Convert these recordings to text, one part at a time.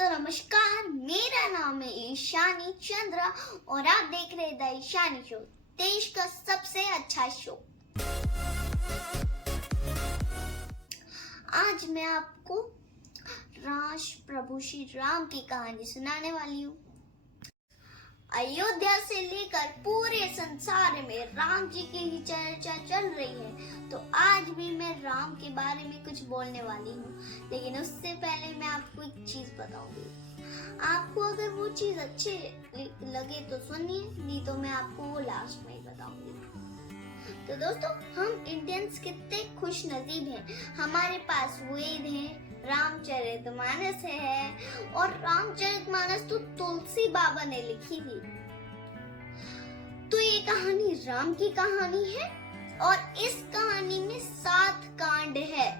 तो नमस्कार, मेरा नाम है ईशानी चंद्रा और आप देख रहे हैं द ईशानी शो, देश का सबसे अच्छा शो। आज मैं आपको राष्ट्र प्रभु श्री राम की कहानी सुनाने वाली हूँ। अयोध्या से लेकर पूरे संसार में राम जी की ही चर्चा चल रही है, तो आज भी मैं राम के बारे में कुछ बोलने वाली हूँ। लेकिन उससे पहले मैं आपको एक चीज बताऊंगी। आपको अगर वो चीज अच्छी लगे तो सुनिए, नहीं तो मैं आपको वो लास्ट में ही बताऊंगी। तो दोस्तों, हम इंडियंस कितने खुश नसीब हैं। हमारे पास वेद है, रामचरितमानस है, और रामचरितमानस तो तुलसी बाबा ने लिखी थी। तो ये कहानी राम की कहानी है और इस कहानी में 7 कांड है।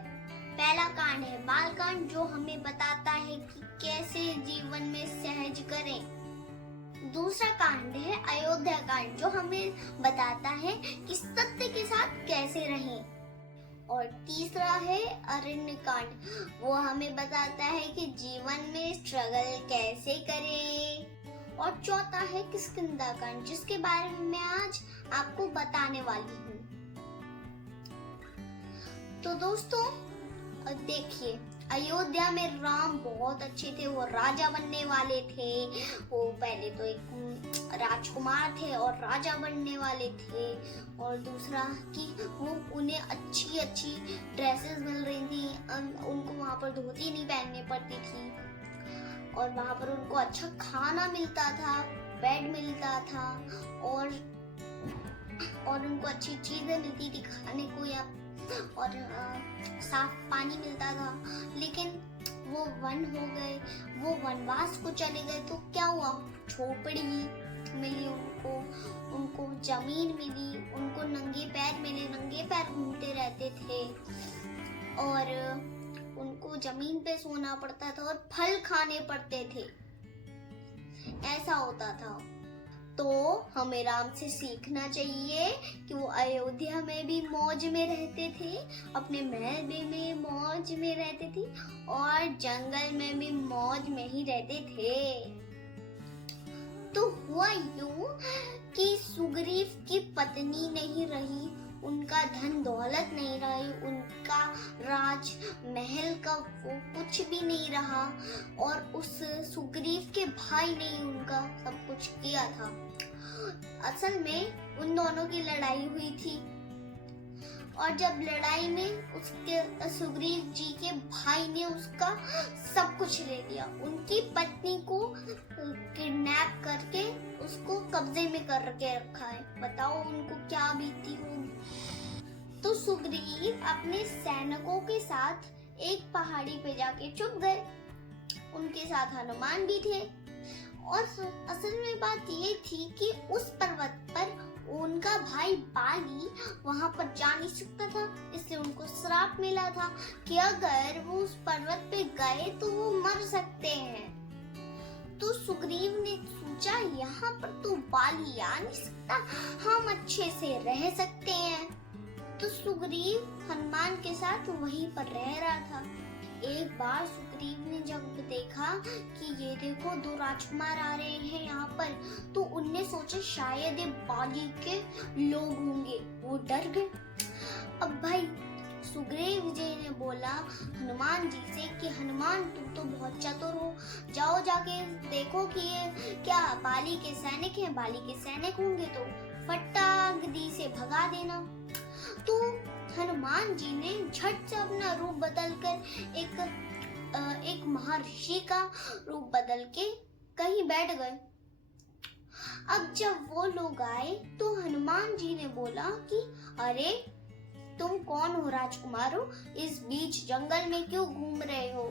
पहला कांड है बाल कांड, जो हमें बताता है कि कैसे जीवन में सहज करें। दूसरा कांड है अयोध्या कांड, जो हमें बताता है कि सत्य के साथ कैसे रहें। और तीसरा है अरण्य कांड, वो हमें बताता है कि जीवन में स्ट्रगल कैसे करें। और चौथा है किष्किंधा कांड, जिसके बारे में मैं आज आपको बताने वाली हूँ। तो दोस्तों देखिए, अयोध्या में राम बहुत अच्छे थे। वो राजा बनने वाले थे। वो पहले तो एक राजकुमार थे और राजा बनने वाले थे। और दूसरा कि वो उन्हें अच्छी अच्छी ड्रेसेस मिल रही थी, उनको वहाँ पर धोती नहीं पहननी पड़ती थी, और वहाँ पर उनको अच्छा खाना मिलता था, बेड मिलता था, और उनको अच्छी चीजें मिलती थी खाने को, या और साफ पानी मिलता था। लेकिन वो वन हो गए, वो वनवास को चले गए, तो क्या हुआ? झोपड़ी मिली उनको जमीन मिली, उनको नंगे पैर मिले, नंगे पैर घूमते रहते थे, और उनको जमीन पे सोना पड़ता था और फल खाने पड़ते थे। ऐसा होता था। तो हमें राम से सीखना चाहिए कि वो अयोध्या में भी मौज में रहते थे, अपने महल में मौज में रहते थे, और जंगल में भी मौज में ही रहते थे। तो हुआ यूं कि सुग्रीव की पत्नी नहीं रही, उनका धन दौलत नहीं रही, उनका राज महल का वो कुछ भी नहीं रहा, और उस सुग्रीव के भाई ने उनका सब कुछ किया था। असल में उन दोनों की लड़ाई हुई थी, और जब लड़ाई में उसके सुग्रीव जी के भाई ने उसका सब कुछ ले लिया। उनकी पत्नी को किडनैप करके उसको कब्जे में करके रखा है। बताओ उनको क्या बीती होगी। तो सुग्रीव अपने सैनिकों के साथ एक पहाड़ी पे जाके छुप गए। उनके साथ हनुमान भी थे। और असल में बात ये थी कि उस पर्वत पर उनका भाई बाली वहां पर जा नहीं सकता था, इसलिए उनको श्राप मिला था कि अगर वो उस पर्वत पे गए तो वो मर सकते हैं। तो सुग्रीव ने सोचा, यहाँ पर तो बाली आ नहीं सकता, हम अच्छे से रह सकते हैं। तो सुग्रीव हनुमान के साथ वहीं पर रह रहा था। एक बार सुग्रीव ने जब देखा कि ये देखो 2 राजकुमार आ रहे हैं यहाँ पर, तो उनने सोचा शायद ये बाली के लोग होंगे। वो डर गए। अब भाई सुग्रीव जी ने बोला हनुमान जी से कि हनुमान, तुम तो बहुत चतुर हो, जाओ जाके देखो कि ये क्या बाली के सैनिक हैं। बाली के सैनिक होंगे तो फटाकदी से भगा देना। तो हनुमान जी ने झट से अपना रूप बदलकर एक महर्षि का रूप बदल के कहीं बैठ गए। अब जब वो लोग आए तो हनुमान जी ने बोला कि अरे तुम कौन हो राजकुमारों, इस बीच जंगल में क्यों घूम रहे हो?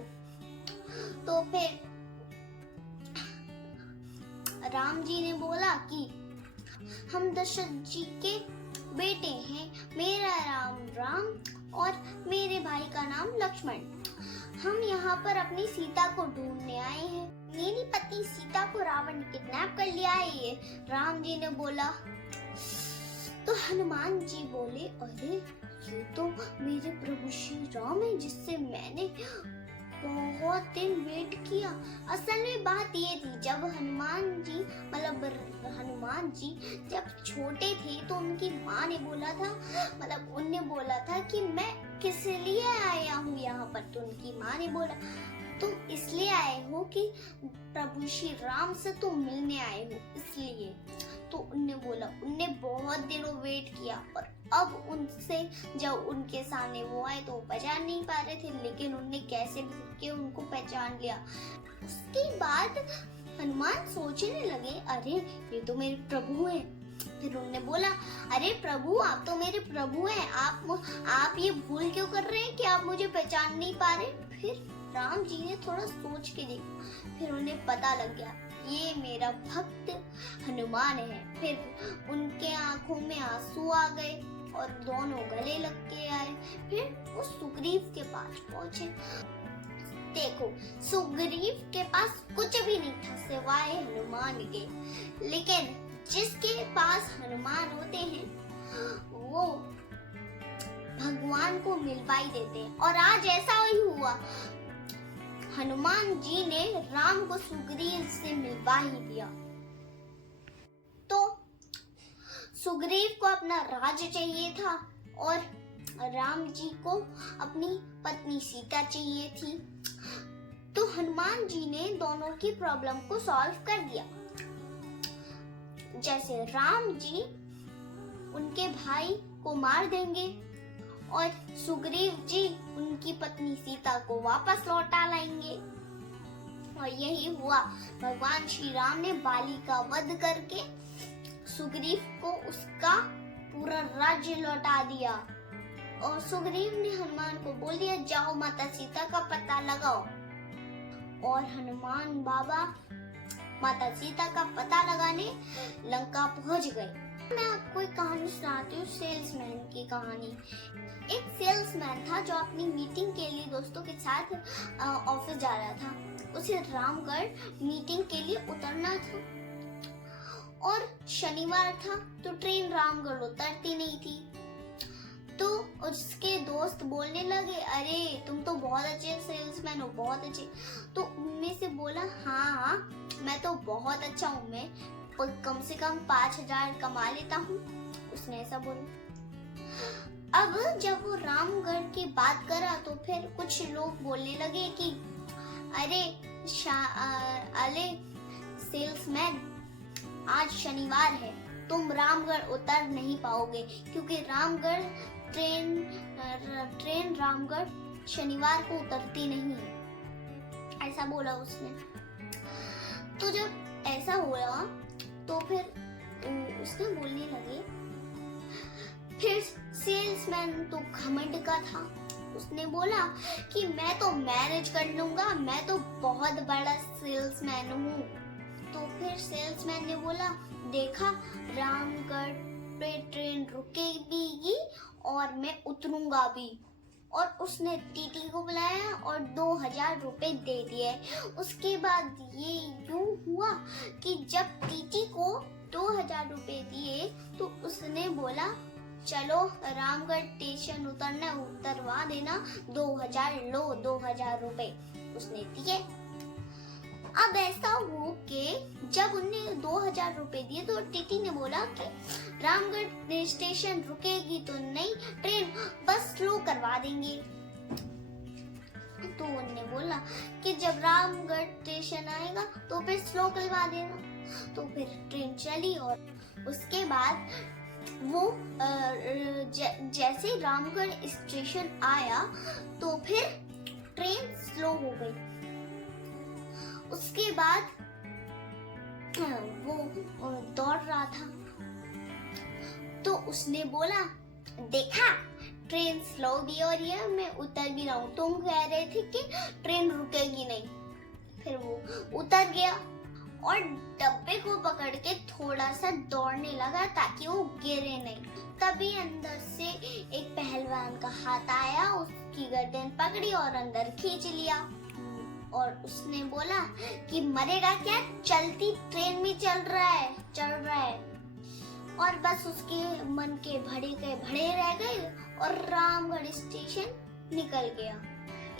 तो फिर राम जी ने बोला कि हम दशरथ जी के बेटे हैं, मेरा नाम राम और मेरे भाई का नाम लक्ष्मण। हम यहाँ पर अपनी सीता को ढूंढने आए हैं। मेरी पत्नी सीता को रावण ने किडनैप कर लिया है। ये राम जी ने बोला। तो हनुमान जी बोले, अरे ये तो मेरे प्रभु श्री राम है, जिससे मैंने बहुत दिन वेट किया। असल में बात ये थी, जब हनुमान जी जब छोटे थे तो उनकी माँ ने बोला था, उनने बोला था कि मैं किस लिए आया हूँ यहाँ पर। तो उनकी माँ ने बोला तुम इसलिए आए हो कि प्रभु श्री राम से तुम मिलने आए हो, इसलिए। तो उनने बोला उनने बहुत दिनों वेट किया, और अब उनसे जब उनके सामने वो आए तो वो पहचान नहीं पा रहे थे, लेकिन उनने कैसे भी उनको पहचान लिया। उसके बाद हनुमान सोचने लगे, अरे ये तो मेरे प्रभु हैं। फिर उन्होंने बोला, अरे प्रभु आप तो मेरे प्रभु हैं, आप ये भूल क्यों कर रहे हैं कि आप मुझे पहचान नहीं पा रहे। फिर राम जी ने थोड़ा सोच के देखा, फिर उन्हें पता लग गया ये मेरा भक्त हनुमान है। फिर उनके आंखों में आंसू आ गए और दोनों गले लग के आए। फिर वो सुग्रीव के पास पहुंचे। देखो, सुग्रीव के पास कुछ भी नहीं था सिवाय हनुमान के, लेकिन जिसके पास हनुमान होते हैं वो भगवान को मिलवा देते हैं। और आज ऐसा ही हुआ, हनुमान जी ने राम को सुग्रीव से मिलवा ही दिया। तो सुग्रीव को अपना राज्य चाहिए था और राम जी को अपनी पत्नी सीता चाहिए थी। तो हनुमान जी ने दोनों की प्रॉब्लम को सॉल्व कर दिया। जैसे राम जी उनके भाई को मार देंगे और सुग्रीव जी उनकी पत्नी सीता को वापस लौटा लाएंगे। और यही हुआ, भगवान श्री राम ने बाली का वध करके सुग्रीव को उसका पूरा राज्य लौटा दिया। और सुग्रीव ने हनुमान को बोल दिया, जाओ माता सीता का पता लगाओ। और हनुमान बाबा माता सीता का पता लगाने लंका पहुंच गए। मैं आपको एक कहानी सुनाती हूँ, सेल्समैन की कहानी। एक सेल्समैन था जो अपनी मीटिंग के लिए दोस्तों के साथ ऑफिस जा रहा था। उसे रामगढ़ मीटिंग के लिए उतरना था और शनिवार था, तो ट्रेन रामगढ़ उतरती नहीं थी। तो उसके दोस्त बोलने लगे, अरे तुम तो बहुत अच्छे सेल्समैन हो, बहुत अच्छे। तो उनमें से बोला, हाँ मैं तो बहुत अच्छा हूँ, मैं कम से कम 5,000 कमा लेता हूँ। उसने ऐसा बोला। अब जब वो रामगढ़ की बात करा तो फिर कुछ लोग बोलने लगे कि अरे सेल्समैन, आज शनिवार है, तुम रामगढ़ उतर नहीं पाओगे, क्योंकि रामगढ़ ट्रेन रामगढ़ शनिवार को उतरती नहीं है। ऐसा बोला उसने। तो जब ऐसा हुआ तो फिर उसने बोलने लगे। फिर सेल्समैन तो घमंड का था, उसने बोला कि मैं तो मैनेज कर लूंगा, मैं तो बहुत बड़ा सेल्समैन हूँ। तो फिर सेल्समैन ने बोला, देखा रामगढ़ पे ट्रेन रुकेगी और मैं उतरूंगा भी। और उसने टीटी को बुलाया और 2,000 रुपए दे दिए। उसके बाद ये यूं हुआ कि जब टीटी को 2,000 रुपए दिए तो उसने बोला, चलो रामगढ़ स्टेशन उतरवा देना, 2,000 लो, 2,000 रुपए उसने दिए। अब ऐसा हो के जब उनने 2,000 रुपए दिए तो टीटी ने बोला कि रामगढ़ स्टेशन रुकेगी तो नहीं, ट्रेन बस स्लो करवा देंगे। तो उनने बोला कि जब रामगढ़ स्टेशन आएगा तो फिर स्लो करवा देना। तो फिर ट्रेन चली और उसके बाद वो जैसे रामगढ़ स्टेशन आया तो फिर ट्रेन स्लो हो गई। उसके बाद वो दौड़ रहा था तो उसने बोला, देखा ट्रेन स्लो भी हो रही है, मैं उतर भी रहा हूँ, तुम कह रहे थे कि ट्रेन रुकेगी नहीं। फिर वो उतर गया और डब्बे को पकड़ के थोड़ा सा दौड़ने लगा ताकि वो गिरे नहीं। तभी अंदर से एक पहलवान का हाथ आया, उसकी गर्दन पकड़ी और अंदर खींच लिया। और उसने बोला कि मरेगा क्या, चलती ट्रेन में चल रहा है। और बस उसके मन के भड़े रह गए और रामगढ़ स्टेशन निकल गया।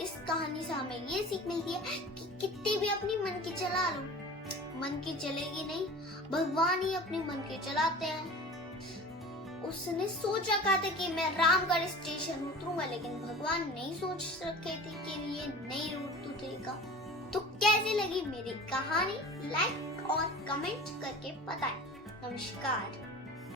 इस कहानी से हमें ये सीख मिलती है कि कितनी भी अपनी मन की चला लो, मन की चलेगी नहीं, भगवान ही अपनी मन की चलाते हैं। उसने सोच रखा था कि मैं रामगढ़ स्टेशन उतरूंगा, लेकिन भगवान नहीं सोच रखे थे कि ये नई रूट उतरेगा। तो कैसी लगी मेरी कहानी, लाइक और कमेंट करके बताएं। नमस्कार।